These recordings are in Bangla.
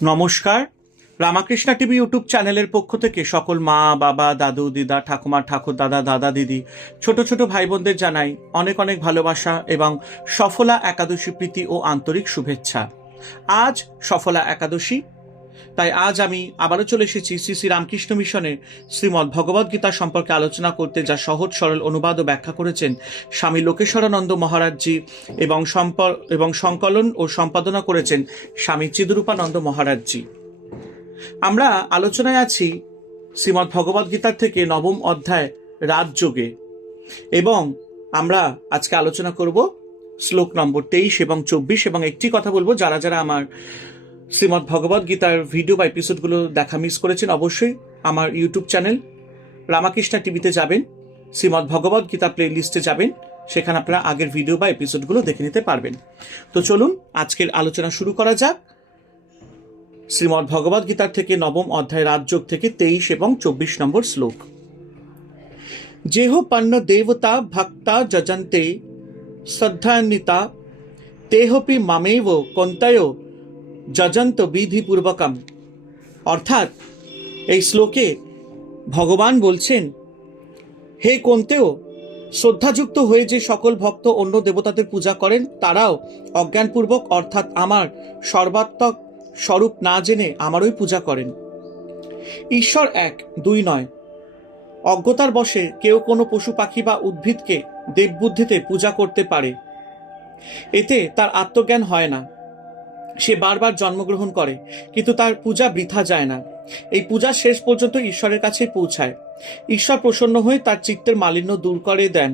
নমস্কার। রামাকৃষ্ণা টিভি ইউটিউব চ্যানেলের পক্ষ থেকে সকল মা বাবা দাদু দিদা ঠাকুমা ঠাকুর দাদা দাদা দিদি ছোট ছোট ভাই বোনদের জানাই অনেক অনেক ভালোবাসা এবং সফলা একাদশী প্রীতি ও আন্তরিক শুভেচ্ছা। আজ সফলা একাদশী, তাই আজ আমি আবারও চলে এসেছি শ্রী শ্রী রামকৃষ্ণ মিশনের শ্রীমদ্ ভগবদ্গীতা সম্পর্কে আলোচনা করতে, যা সহজ সরল অনুবাদ ও ব্যাখ্যা করেছেন স্বামী লোকেশ্বরানন্দ মহারাজজি এবং সংকলন ও সম্পাদনা করেছেন স্বামী চিদরূপানন্দ মহারাজজি। আমরা আলোচনায় আছি শ্রীমদ্ ভগবদ্গীতার থেকে নবম অধ্যায় রাজযোগে, এবং আমরা আজকে আলোচনা করব শ্লোক নম্বর 23 এবং 24। এবং একটি কথা বলবো, যারা যারা আমার শ্রীমদ্ ভগবদ্গীতার ভিডিও বা এপিসোডগুলো দেখা মিস করেছেন, অবশ্যই আমার ইউটিউব চ্যানেল রামাকৃষ্ণা টিভিতে যাবেন, শ্রীমদ্ ভগবদ্গীতা প্লে লিস্টে যাবেন, সেখানে আপনারা আগের ভিডিও বা এপিসোডগুলো দেখে নিতে পারবেন। তো চলুন আজকের আলোচনা শুরু করা যাক। শ্রীমদ্ ভগবদ্গীতার থেকে নবম অধ্যায় রাজযোগ থেকে 23 এবং 24 নম্বর শ্লোক। যেহ পন্ন দেবতা ভক্তা যজন্তে শ্রদ্ধান্বিতা তেহপি মামেব কন্তয় যজন্ত বিধিপূর্বকম। অর্থাৎ এই শ্লোকে ভগবান বলছেন, হে কন্তেয়, শ্রদ্ধাযুক্ত হয়ে যে সকল ভক্ত অন্য দেবতাদের পূজা করেন, তারাও অজ্ঞানপূর্বক অর্থাৎ আমার সর্বাত্মক স্বরূপ না জেনে আমারই পূজা করেন। ঈশ্বর এক, দুই নয়। অজ্ঞতার বশে কেউ কোনো পশু পাখি বা উদ্ভিদকে দেববুদ্ধিতে পূজা করতে পারে, এতে তার আত্মজ্ঞান হয় না। সে বারবার জন্মগ্রহণ করে, কিন্তু তার পূজা বৃথা যায় না। এই পূজা শেষ পর্যন্ত ঈশ্বরের কাছে পৌঁছায়। ঈশ্বর প্রসন্ন হয়ে তার চিত্তের মালিন্য দূর করে দেন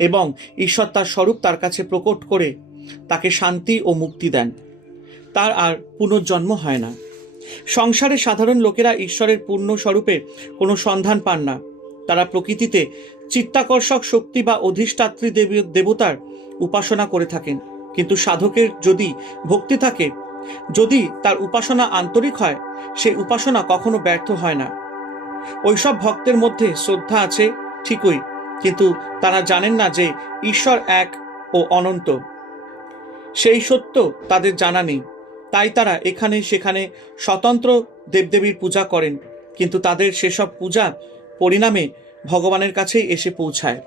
এবং ঈশ্বর তার স্বরূপ তার কাছে প্রকট করে তাকে শান্তি ও মুক্তি দেন। তার আর পুনর্জন্ম হয় না। সংসারে সাধারণ লোকেরা ঈশ্বরের পূর্ণ স্বরূপের কোনো সন্ধান পান না। তারা প্রকৃতিতে চিত্তাকর্ষক শক্তি বা অধিষ্ঠাত্রী দেবতার উপাসনা করে থাকেন। কিন্তু সাধকের যদি ভক্তি থাকে, যদি তার উপাসনা আন্তরিক হয়, সেই উপাসনা কখনো ব্যর্থ হয় না। ওইসব ভক্তের মধ্যে শ্রদ্ধা আছে ঠিকই, কিন্তু তারা জানেন না যে ঈশ্বর এক ও অনন্ত। সেই সত্য তাদের জানা নেই। তাই তারা এখানে সেখানে স্বতন্ত্র দেবদেবীর পূজা করেন, কিন্তু তাদের সেসব পূজা পরিণামে ভগবানের কাছেই এসে পৌঁছায়।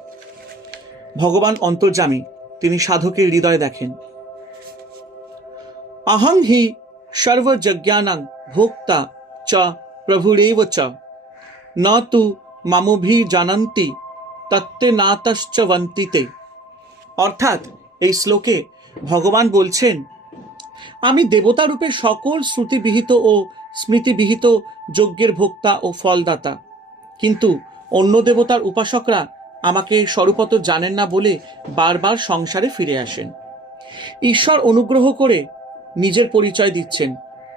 ভগবান অন্তর্যামী, তিনি সাধকের হৃদয় দেখেন। অহং হি সর্বযজ্ঞানাং ভোক্তা চ প্রভুরেব চ ন তু মামভিজানন্তি তত্ত্বে নাতশ্চ বন্তিতে। অর্থাৎ এই শ্লোকে ভগবান বলছেন, আমি দেবতা রূপে সকল শ্রুতিবিহিত ও স্মৃতিবিহিত যজ্ঞের ভোক্তা ও ফলদাতা, কিন্তু অন্য দেবতার উপাসকরা আমাকে স্বরূপত জানেন না বলে বারবার সংসারে ফিরে আসেন। ঈশ্বর অনুগ্রহ করে নিজের পরিচয় দিচ্ছেন।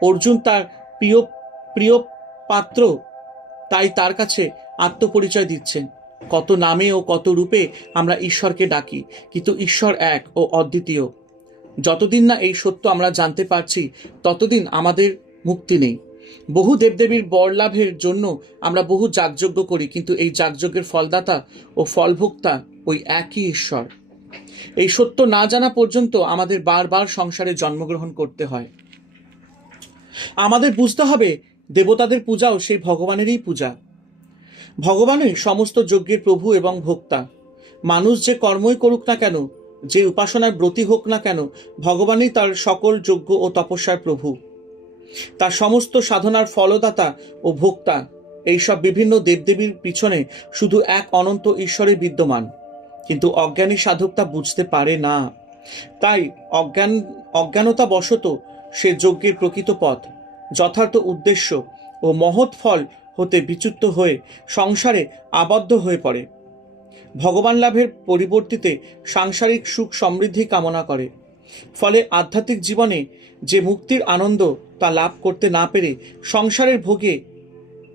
অর্জুন তার প্রিয় প্রিয় পাত্র, তাই তার কাছে আত্মপরিচয় দিচ্ছেন। কত নামে ও কত রূপে আমরা ঈশ্বরকে ডাকি, কিন্তু ঈশ্বর এক ও অদ্বিতীয়। যতদিন না এই সত্য আমরা জানতে পারছি, ততদিন আমাদের মুক্তি নেই। বহু দেবদেবীর বর লাভের জন্য আমরা বহু যাগযজ্ঞ করি, কিন্তু এই যাগযজ্ঞের ফলদাতা ও ফলভোক্তা ওই একই ঈশ্বর। এই সত্য না জানা পর্যন্ত আমাদের বারবার সংসারে জন্মগ্রহণ করতে হয়। আমাদের বুঝতে হবে, দেবতাদের পূজাও সেই ভগবানেরই পূজা। ভগবানই সমস্ত যজ্ঞের প্রভু এবং ভোক্তা। মানুষ যে কর্মই করুক না কেন, যে উপাসনায় ব্রতী হোক না কেন, ভগবানই তার সকল যজ্ঞ ও তপস্যার প্রভু, তার সমস্ত সাধনার ফলদাতা ও ভোক্তা। এইসব বিভিন্ন দেবদেবীর পিছনে শুধু এক অনন্ত ঈশ্বরের বিদ্যমান, কিন্তু অজ্ঞানী সাধক তা বুঝতে পারে না। তাই অজ্ঞানতা বশত সে যজ্ঞের প্রকৃত পথ, যথার্থ উদ্দেশ্য ও মহৎ ফল হতে বিচ্যুত হয়ে সংসারে আবদ্ধ হয়ে পড়ে। ভগবান লাভের পরিবর্তিতে সাংসারিক সুখ সমৃদ্ধি কামনা করে। ফলে আধ্যাত্মিক জীবনে যে মুক্তির আনন্দ তা লাভ করতে না পেরে সংসারের ভোগে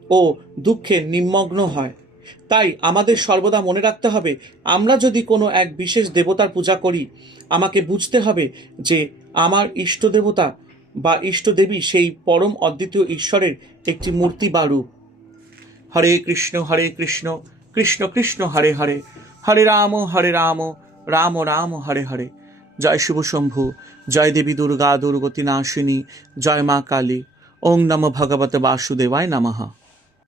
ও দুঃখে নিমগ্ন হয়। তাই আমাদের সর্বদা মনে রাখতে হবে, আমরা যদি কোনো এক বিশেষ দেবতার পূজা করি, আমাকে বুঝতে হবে যে আমার ইষ্ট দেবতা বা ইষ্টদেবী সেই পরম অদ্বিতীয় ঈশ্বরের একটি মূর্তি বা রূপ। হরে কৃষ্ণ কৃষ্ণ কৃষ্ণ হরে হরে, হরে রাম রাম রাম হরে হরে। জয় শিব শম্ভু, জয় দেবী দুর্গা দুর্গতি নাশিনী, জয় মা কালী। ওং নমো ভগবতে বাসুদেবায় নমঃ।